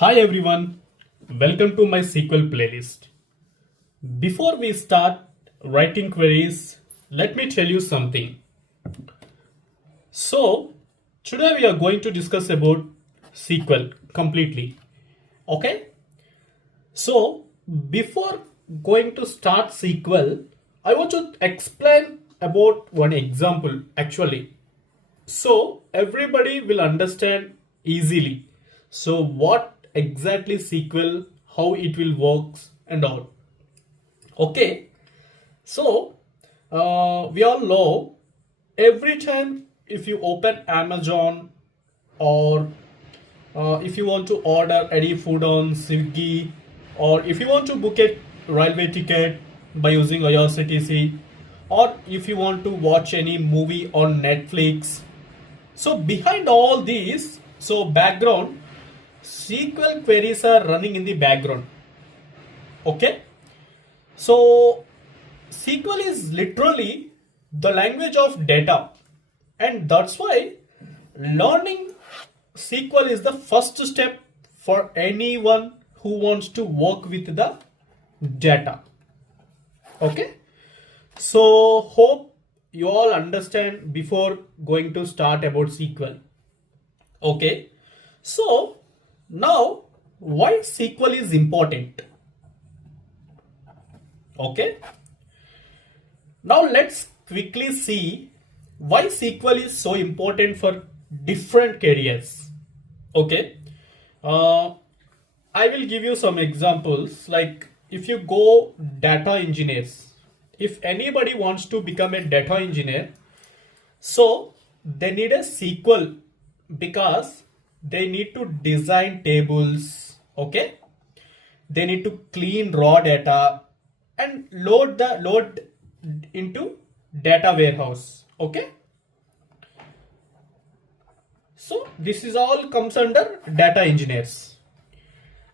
Hi everyone, welcome to my SQL playlist. Before we start writing queries, let me tell you something. So, today we are going to discuss about SQL completely. Okay? So, before going to start SQL, I want to explain about one example actually. So, everybody will understand easily. So, what exactly SQL, how it will works and all. Okay, so we all know every time if you open Amazon or if you want to order any food on Swiggy or if you want to book a railway ticket by using IRCTC or if you want to watch any movie on Netflix. So behind all these, so background SQL queries are running in the background. Okay, so SQL is literally the language of data, and that's why learning SQL is the first step for anyone who wants to work with the data. Okay, so hope you all understand before going to start about SQL. Okay, so now why SQL is important? Okay, now let's quickly see why SQL is so important for different careers. Okay, uh, I will give you some examples. Like if you go data engineers, if anybody wants to become a data engineer, so they need a SQL because they need to design tables. Okay, they need to clean raw data and load into data warehouse. Okay, so this is all comes under data engineers.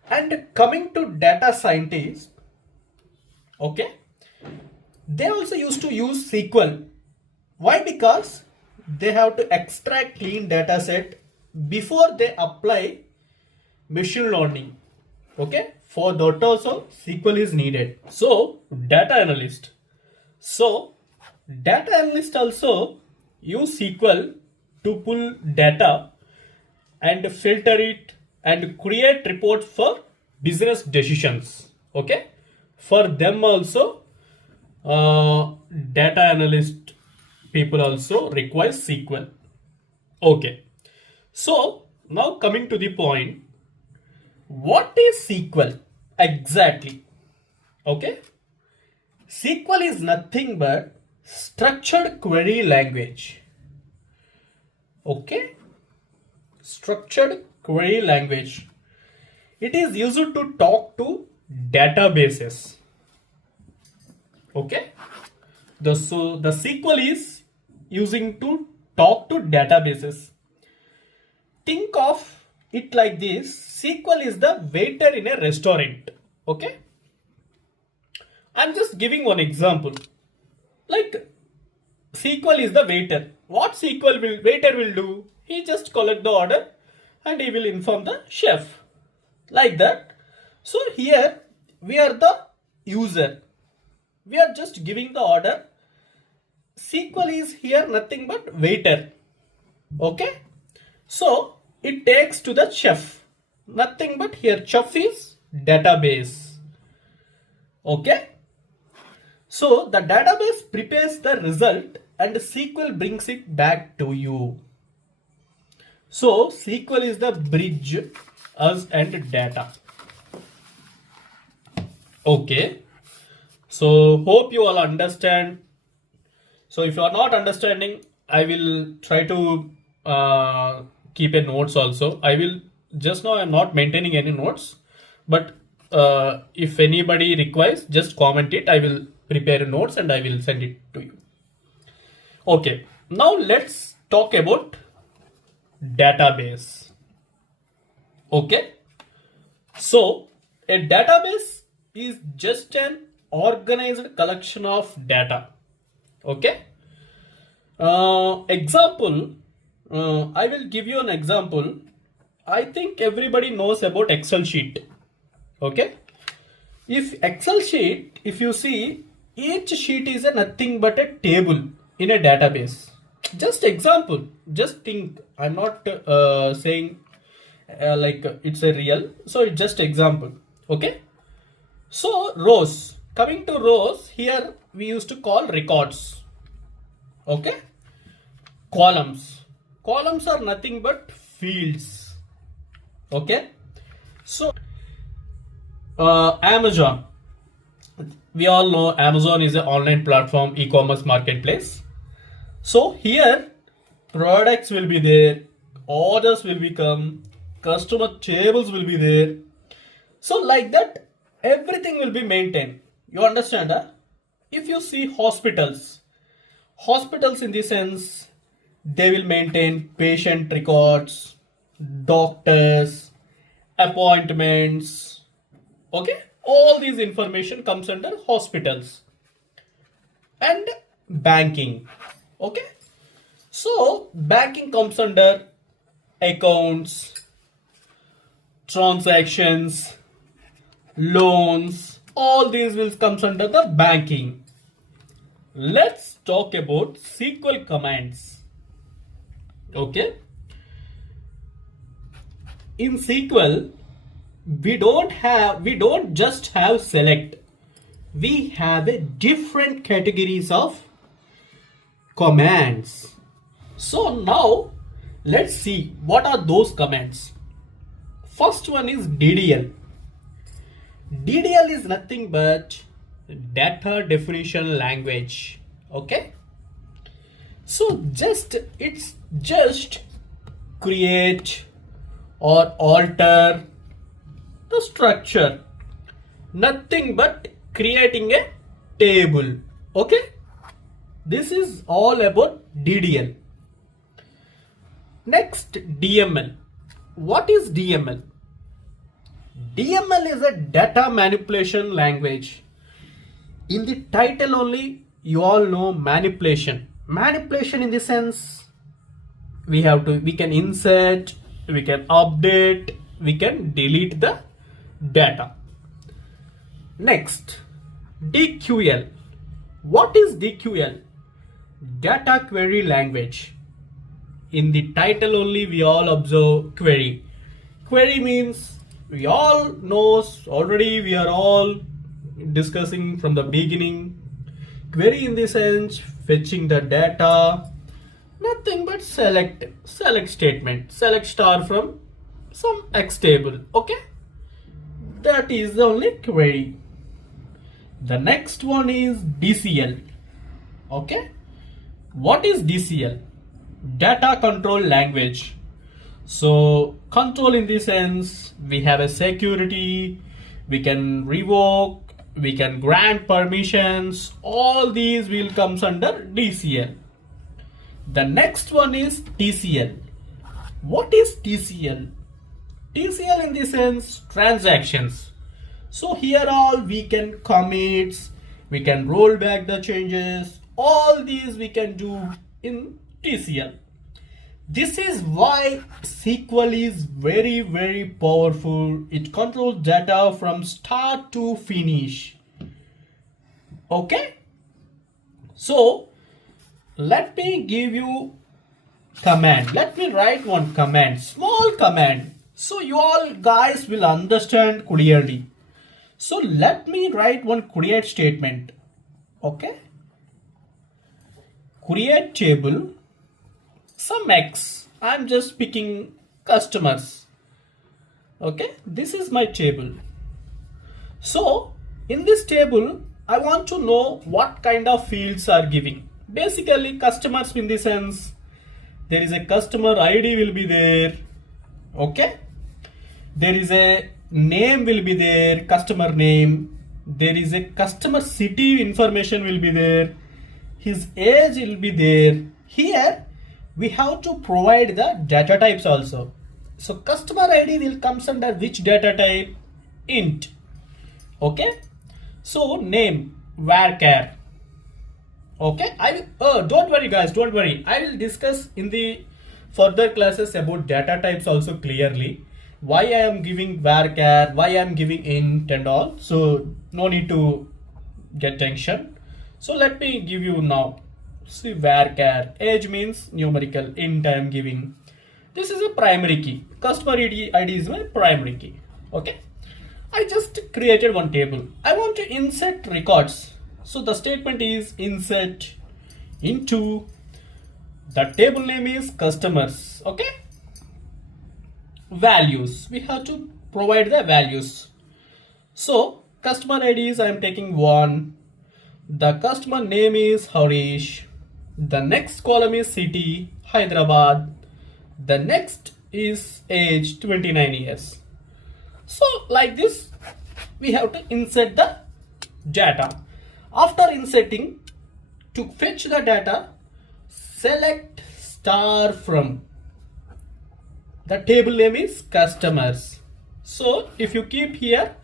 And coming to data scientists, okay, they also used to use SQL. Why? Because they have to extract clean data set before they apply machine learning. Okay, for that also SQL is needed. So data analyst. So data analyst also use SQL to pull data and filter it and create reports for business decisions. Okay, for them also data analyst people also require SQL. Okay, so now coming to the point, what is SQL exactly? Okay, SQL is nothing but structured query language. Okay, structured query language. It is used to talk to databases. Okay, the SQL is using to talk to databases. Think of it like this: SQL is the waiter in a restaurant. Okay, I'm just giving one example. Like SQL is the waiter. What waiter will do? He just collect the order and he will inform the chef. Like that. So here we are the user. We are just giving the order. SQL is here nothing but waiter. Okay. So it takes to the chef. Nothing but here chef is database. Okay. So the database prepares the result and SQL brings it back to you. So SQL is the bridge us and data. Okay. So hope you all understand. So if you are not understanding, I will try to keep a notes also. I will just now I'm not maintaining any notes, but if anybody requires, just comment it. I will prepare notes and I will send it to you. Okay, now let's talk about database. Okay, so a database is just an organized collection of data. Okay, example, I will give you an example. I think everybody knows about Excel sheet. Okay. If Excel sheet, if you see, each sheet is a nothing but a table in a database. Just example, just think. I'm not saying like it's a real. So it's just example. Okay. So rows. Coming to rows, here we used to call records. Okay. Columns. Columns are nothing but fields. Okay. So Amazon. We all know Amazon is an online platform, e-commerce marketplace. So here products will be there, orders will become, customer tables will be there. So like that, everything will be maintained. You understand? Huh? If you see hospitals, hospitals in the sense, they will maintain patient records, doctors, appointments. Okay, all these information comes under hospitals. And banking. Okay, so banking comes under accounts, transactions, loans. All these will comes under the banking. Let's talk about SQL commands. Okay, in SQL we don't just have select, we have a different categories of commands. So now let's see what are those commands. First one is DDL. DDL is nothing but data definition language. Okay, so it's just create or alter the structure, nothing but creating a table. Okay, this is all about DDL. Next, DML. What is DML? DML is a data manipulation language. In the title only, you all know manipulation. Manipulation in the sense, we can insert, we can update, we can delete the data. Next, DQL. What is DQL? Data query language. In the title only, we all observe query. Query means we all knows already, we are all discussing from the beginning. Query in the sense, fetching the data, nothing but select statement, select star from some X table. Okay, that is the only query. The next one is DCL. Okay, what is DCL? Data control language. So control in the sense, we have a security, we can revoke, we can grant permissions. All these will comes under DCL. The next one is TCL. What is TCL? TCL in the sense, transactions. So here all we can commits, we can roll back the changes, all these we can do in TCL. This is why SQL is very, very powerful. It controls data from start to finish. Okay, so let me give you command. Let me write one command, small command, so you all guys will understand clearly. So let me write one create statement. Okay, create table, some X. I'm just picking customers. Okay, this is my table. So in this table, I want to know what kind of fields are giving. Basically, customers in the sense, there is a customer ID will be there. Okay, there is a name will be there, customer name. There is a customer city information will be there. His age will be there. Here we have to provide the data types also. So customer ID will comes under which data type? Int. Okay, so name varchar. Okay, I will don't worry guys, don't worry, I will discuss in the further classes about data types also clearly. Why I am giving varchar, why I am giving int and all. So no need to get tension. So let me give you now. See, varchar age means numerical, int I am giving. This is a primary key. Customer ID is my primary key. Okay. I just created one table. I want to insert records. So the statement is insert into the table name is customers. Okay. Values. We have to provide the values. So customer ID is I am taking 1. The customer name is Harish. The next column is city, Hyderabad. The next is age, 29 years. So like this, we have to insert the data. After inserting, to fetch the data, select star from. The table name is customers. So if you keep here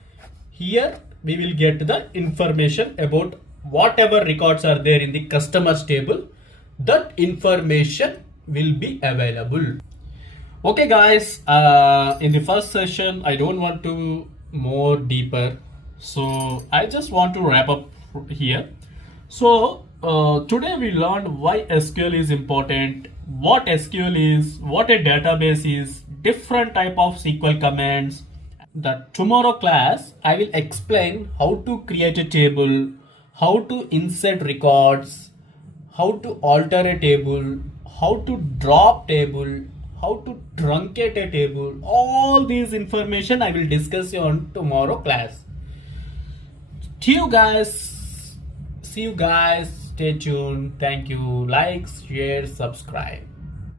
we will get the information about whatever records are there in the customers table. That information will be available. Okay guys, in the first session I don't want to more deeper, so I just want to wrap up here. So today we learned why SQL is important, what SQL is, what a database is, different type of SQL commands. The tomorrow class I will explain how to create a table, how to insert records, how to alter a table, how to drop table, how to truncate a table. All these information I will discuss on tomorrow class. See you guys. Stay tuned. Thank you. Like, share, subscribe.